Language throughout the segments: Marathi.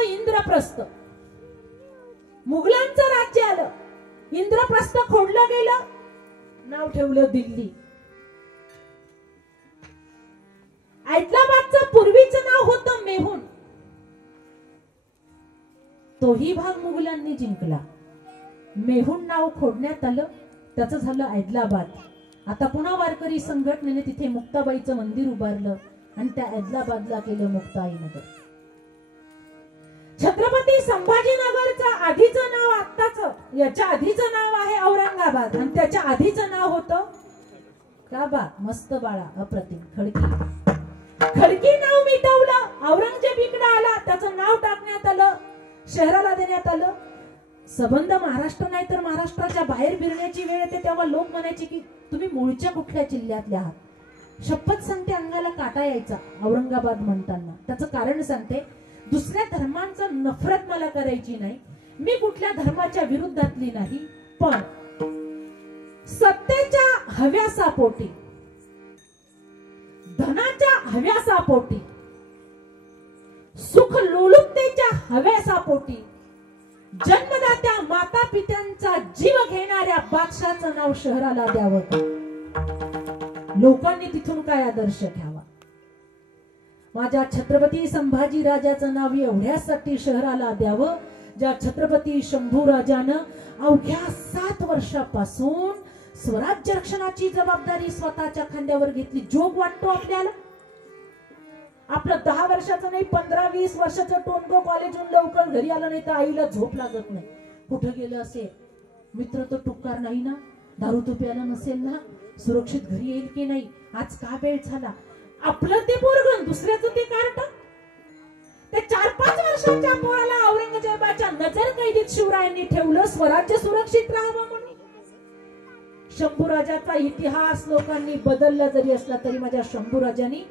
होतं इंद्रप्रस्थ. मुघलांचं राज्य आलं, इंद्रप्रस्थ खोडलं गेलं, नाव ठेवलं दिल्ली. हैदराबादचं पूर्वीचं नाव होतं मेहून. तोही भाग मुघलांनी जिंकला. मेहून नाव खोडण्यात आलं, त्याचं झालं हैदराबाद. आता पुन्हा वारकरी संघटनेने तिथे मुक्ताबाईचं मंदिर उभारलं आणि त्या हैदराबादला केलं मुक्ताईनगर. छत्रपती संभाजीनगरचं आधीचं नाव आत्ताच याच्या आधीचं नाव आहे औरंगाबाद आणि त्याच्या आधीचं नाव होतं काबा. मस्त बाळा, अप्रतिम. खडकी नाव मिटवलं, औरंगजेब इकडे आला, त्याचं नाव टाकण्यात आलं, शहराला देण्यात आलं. संबंध महाराष्ट्र नाही तर महाराष्ट्राच्या बाहेर फिरण्याची वेळ येते तेव्हा लोक म्हणायचे की तुम्ही मूळच्या कुठल्या जिल्ह्यातले आहात. शपथ सांगते, अंगाला काटा यायचा औरंगाबाद म्हणताना. त्याचं कारण सांगते, दुसऱ्या धर्मांचं नफरत मला करायची नाही, मी कुठल्या धर्माच्या विरुद्धातली नाही, पण सत्तेच्या हव्यासापोटी, धनाच्या हव्यासापोटी, सुख लोलुपतेच्या हव्यासापोटी जन्मदात्या माता पित्यांचा जीव घेणाऱ्या बादशाचं नाव शहराला द्यावं. लोकांनी तिथून काय आदर्श घ्यावा? माझ्या छत्रपती संभाजी राजाचं नाव एवढ्यासाठी शहराला द्यावं, ज्या छत्रपती शंभू राजानं अवघ्या 7 वर्षापासून स्वराज्य रक्षणाची जबाबदारी स्वतःच्या खांद्यावर घेतली. जोग वाटतो आपल्याला? आपलं 10 वर्षाचं नाही, 15-20 वर्षाचं टोनगो कॉलेजहून लवकर घरी आलं नाही तर आईला झोप लागत नाही. कुठं गेलं असेल? मित्र तर टुकार नाही ना? दारू तो प्याला नसेल ना? सुरक्षित घरी येईल की नाही? आज का वेळ झाला? आपलं ते पोरगण, दुसऱ्याचं ते कार्ट. ते 4-5 वर्षाच्या पोराला औरंगजेबाच्या नजर कैदीत शिवरायांनी ठेवलं, स्वराज्य सुरक्षित राहावं म्हणून. शंभूराजाचा इतिहास लोकांनी बदलला जरी असला तरी माझ्या शंभूराजांनी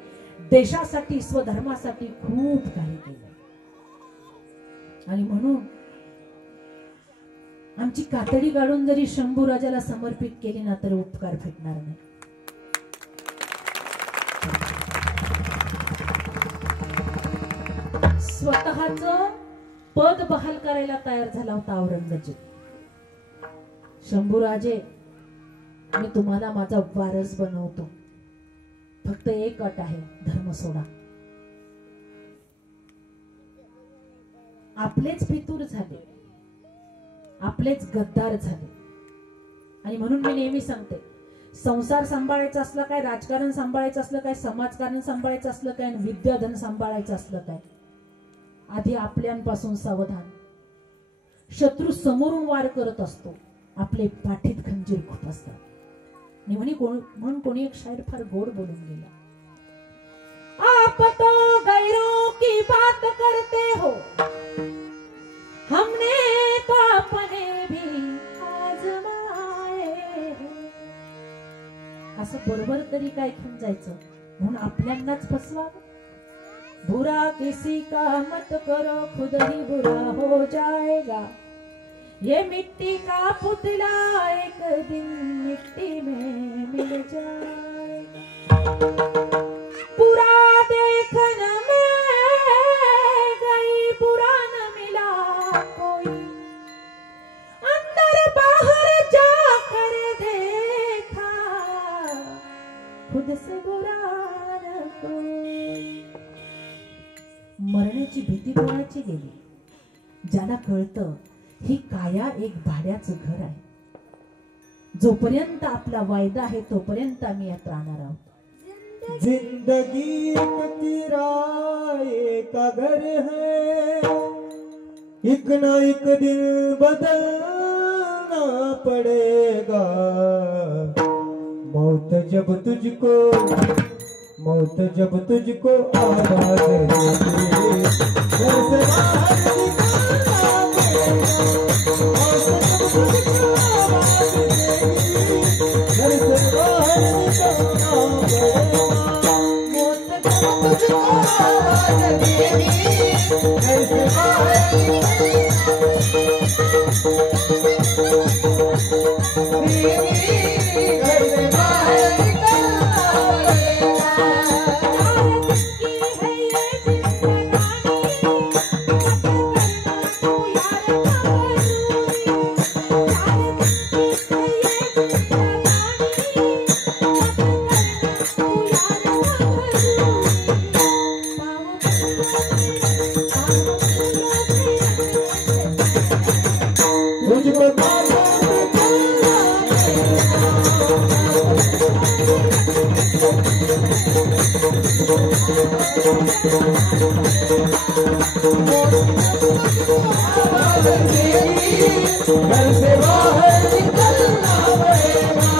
देशासाठी, स्वधर्मासाठी खूप काही केलं. आणि म्हणून आमची कातडी काढून जरी शंभूराजाला समर्पित केली ना तर उपकार भेटणार नाही. स्वतःच पद बहाल करायला तयार झाला होता औरंगजेब. शंभूराजे, मी तुम्हाला माझा वारस बनवतो, फक्त एक अट आहे, धर्म सोडा. आपलेच फितूर झाले, आपलेच गद्दार झाले. आणि म्हणून मी नेहमी सांगते, संसार सांभाळायचा असलं काय, राजकारण सांभाळायचं असलं काय, समाजकारण सांभाळायचं असलं काय, विद्याधन सांभाळायचं असलं काय, आधी आपल्यांपासून सावधान. शत्रू समोरून वार करत असतो, आपले पाठीत खंजीर खूप असतात. म्हणून कोणी एक शायर फार गोड बोलून गेला, आप तो गैरों की बात करते हो, हमने तो अपने भी आजमाए. असं बरोबर तरी काय खंजायचं, म्हणून आपल्यांनाच फसवावं. बुरा किसी का मत करो, खुद ही बुरा हो जाएगा. ये मिट्टी का पुतला एक दिन मिट्टी में मिल जाएगा. पूरा देखने में गई, बुरा न मिला कोई, अंदर बाहर जाकर देखा, खुद से बुरा न कोई. मरण्याची भीती कोणाची गेली? ज्याला कळतं ही काया एक भाड्याचं घर आहे, जोपर्यंत आपला वायदा आहे तोपर्यंत आम्ही यात राहणार आहोत. जिंदगी एक किराए का घर है, एक ना एक दिन बदलना पड़ेगा. मौत जब तुझको आवाज देगी, घर से बाहर निकलना पड़ेगा. घर से बाहर निकलना पड़ेगा।